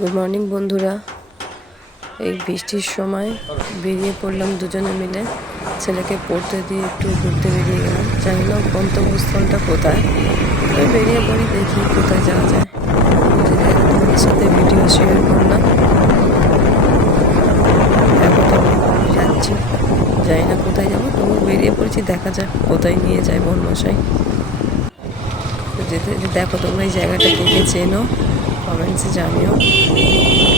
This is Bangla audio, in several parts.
গুড মর্নিং বন্ধুরা। এই বৃষ্টির সময় বেরিয়ে পড়লাম দুজনে মিলে। ছেলেকে পড়তে দিয়ে একটু ঘুরতে বেরিয়ে গেলাম। জানি না গন্তব্যস্থলটা কোথায়, তো বেরিয়ে পড়ি, দেখি কোথায় যাওয়া যায়। তোমাদের সাথে ভিডিও শেয়ার করলাম। দেখো তো যাচ্ছি, জানি না কোথায় যাবো, তবু বেরিয়ে পড়েছি, দেখা যাক কোথায় নিয়ে যায় বনমশাই। যেতে দেখো তোমরা এই জায়গাটা কে চেনো কমেন্টসে জানিও।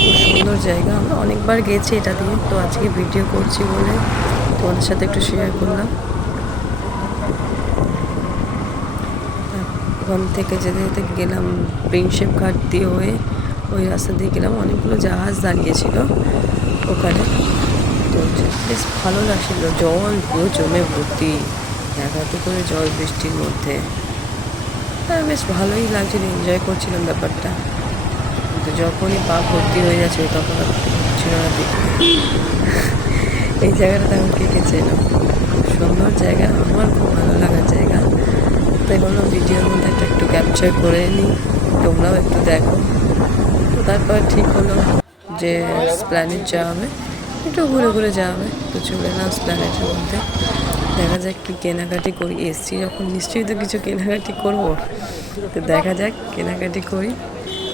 খুব সুন্দর জায়গা, আমরা অনেকবার গেছি এটা দিয়ে, তো আজকে ভিডিও করছি বলে তোমাদের সাথে একটু শেয়ার করলাম। ওখান থেকে যেতে যেতে গেলাম প্রিন্সেপ ঘাট দিয়ে হয়ে, ওই রাস্তা দিয়ে গেলাম। অনেকগুলো জাহাজ দাঁড়িয়েছিল ওখানে, তো বেশ ভালো লাগছিল। জল পুরো জমে ভর্তি, জায়গাতে করে জল বৃষ্টির মধ্যে। বেশ ভালোই লাগছিল, এনজয় করছিলাম ব্যাপারটা। কিন্তু যখনই পা ভর্তি হয়ে যাচ্ছে তখন আর ছিল না দেখি। এই জায়গাটা তেমন কে চেনো, খুব সুন্দর জায়গা, আমার খুব ভালো লাগার জায়গা। তাই বললাম ভিডিওর মধ্যে একটু ক্যাপচার করে নিই, তোমরাও একটু দেখো। তো তারপর ঠিক হলো যে স্প্ল্যানেট যাওয়া হবে, একটু ঘুরে ঘুরে যাওয়া হবে। তো চলে এলাম স্প্ল্যানেটের মধ্যে, দেখা যাক কি কেনাকাটি করি। এসছি যখন নিশ্চয়ই তো কিছু কেনাকাটি করবো, তো দেখা যাক কেনাকাটি করি,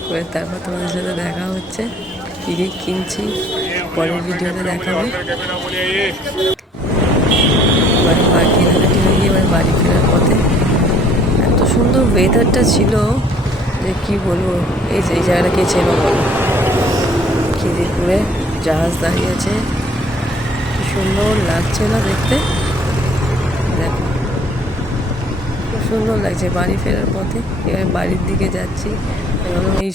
করে তারপর তোমাদের সাথে দেখা হচ্ছে। কী কী কিনছি পরের ভিডিওতে দেখাবে। এবার কেনাকাটি হয়ে গিয়ে এবার বাড়ি ফেরার পথে এত সুন্দর ওয়েদারটা ছিল যে কি বলবো। এই যে এই জায়গাটাকে চেনো বলো, খিদিরপুরে জাহাজ দাঁড়িয়ে আছে, কি সুন্দর লাগছে না দেখতে। দেখো খুব সুন্দর লাগছে। বাড়ি ফেরার পথে এবার বাড়ির দিকে যাচ্ছি, এবং এই